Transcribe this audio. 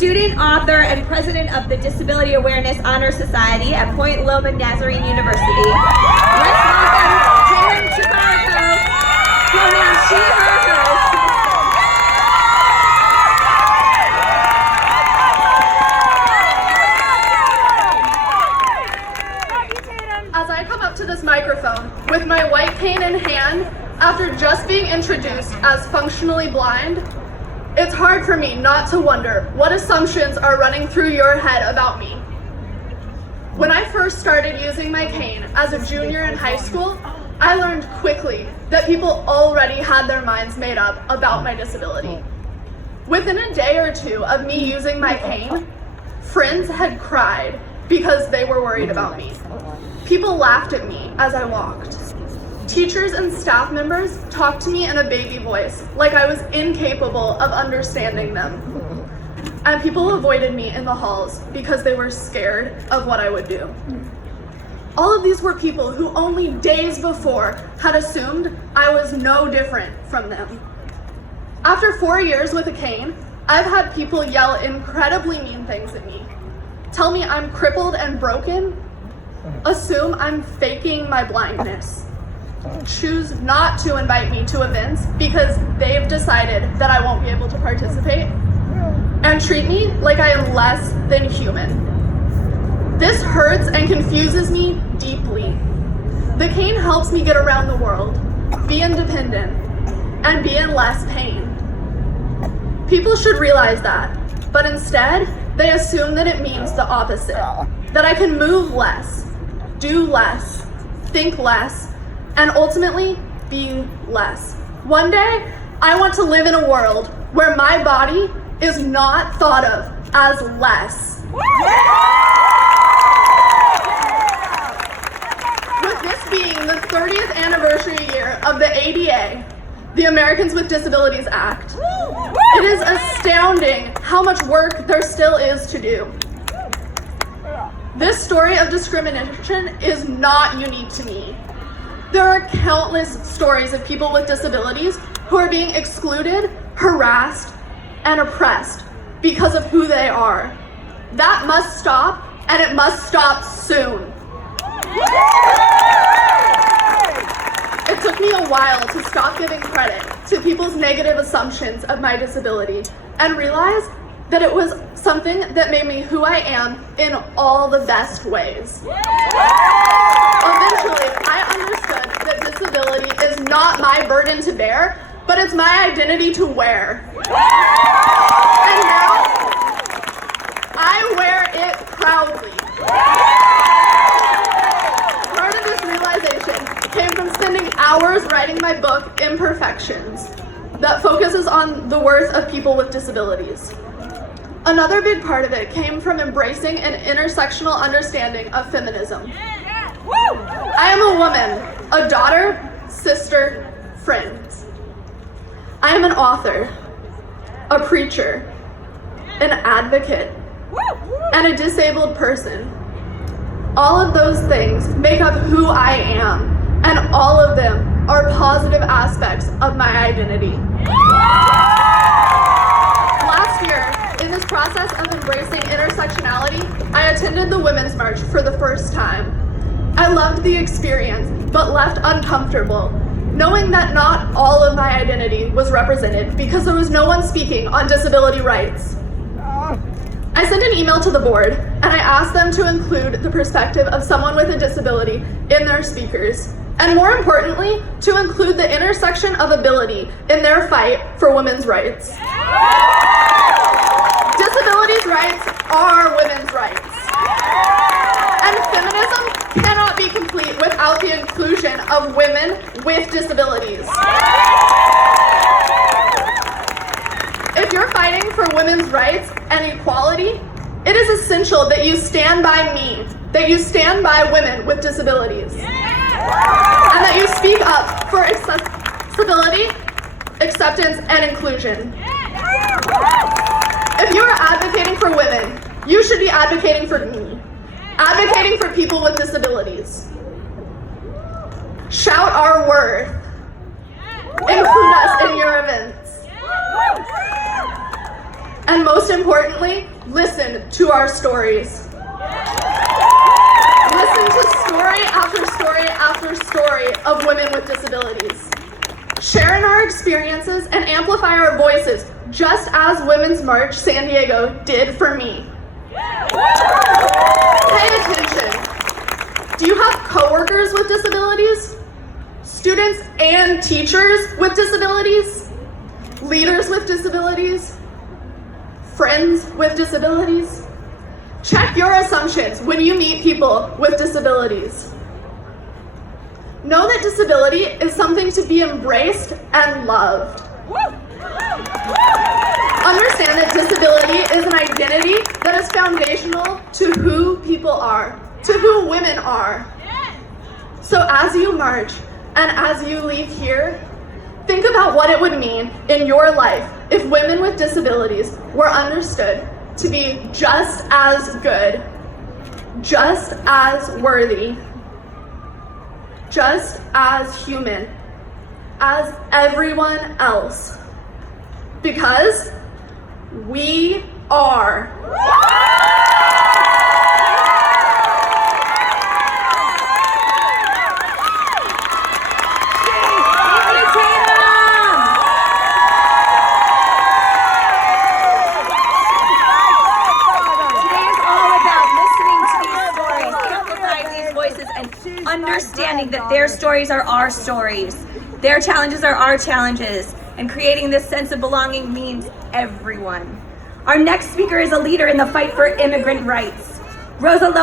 student, author, and president of the Disability Awareness Honor Society at Point Loma Nazarene University. Let's welcome Tatum Tricarico, pronouns she, her, hers. As I come up to this microphone with my white cane in hand, after just being introduced as functionally blind, it's hard for me not to wonder what assumptions are running through your head about me. When I first started using my cane as a junior in high school, I learned quickly that people already had their minds made up about my disability. Within a day or two of me using my cane, friends had cried because they were worried about me. People laughed at me as I walked. Teachers and staff members talked to me in a baby voice, like I was incapable of understanding them. And people avoided me in the halls because they were scared of what I would do. All of these were people who only days before had assumed I was no different from them. After 4 years with a cane, I've had people yell incredibly mean things at me, tell me I'm crippled and broken, assume I'm faking my blindness, choose not to invite me to events because they've decided that I won't be able to participate, and treat me like I am less than human. This hurts and confuses me deeply. The cane helps me get around the world, be independent, and be in less pain. People should realize that, but instead, they assume that it means the opposite, that I can move less, do less, think less, and ultimately be less. One day, I want to live in a world where my body is not thought of as less. With this being the 30th anniversary year of the ADA, the Americans with Disabilities Act, it is astounding how much work there still is to do. This story of discrimination is not unique to me. There are countless stories of people with disabilities who are being excluded, harassed, and oppressed because of who they are. That must stop, and it must stop soon. It took me a while to stop giving credit to people's negative assumptions of my disability and realize that it was something that made me who I am in all the best ways. Eventually, I understood that disability is not my burden to bear, but it's my identity to wear. And now, I wear it proudly. Part of this realization came from spending hours writing my book, Imperfections, that focuses on the worth of people with disabilities. Another big part of it came from embracing an intersectional understanding of feminism. I am a woman, a daughter, sister, friend. I am an author, a preacher, an advocate, and a disabled person. All of those things make up who I am, and all of them are positive aspects of my identity. Last year, in this process of embracing intersectionality, I attended the Women's March for the first time. I loved the experience, but left uncomfortable, knowing that not all of my identity was represented because there was no one speaking on disability rights. I sent an email to the board, and I asked them to include the perspective of someone with a disability in their speakers, and more importantly, to include the intersection of ability in their fight for women's rights. Disabilities' rights are women's rights. And feminism cannot be complete without the inclusion of women with disabilities. If you're fighting for women's rights and equality, it is essential that you stand by me, that you stand by women with disabilities, and that you speak up for accessibility, acceptance, and inclusion. If you are advocating for women, you should be advocating for me, advocating for people with disabilities. Shout our worth. Include us in your events. And most importantly, listen to our stories. Listen to story after story after story of women with disabilities. Share in our experiences and amplify our voices, just as Women's March San Diego did for me. Pay attention. Do you have coworkers with disabilities? Students and teachers with disabilities? Leaders with disabilities? Friends with disabilities? Check your assumptions when you meet people with disabilities. Know that disability is something to be embraced and loved. Understand that disability is an identity that is foundational to who people are, to who women are. So as you march and as you leave here, think about what it would mean in your life if women with disabilities were understood to be just as good, just as worthy, just as human as everyone else. Because we are. Understanding that their stories are our stories, their challenges are our challenges, and creating this sense of belonging means everyone. Our next speaker is a leader in the fight for immigrant rights. Rosa Lopez.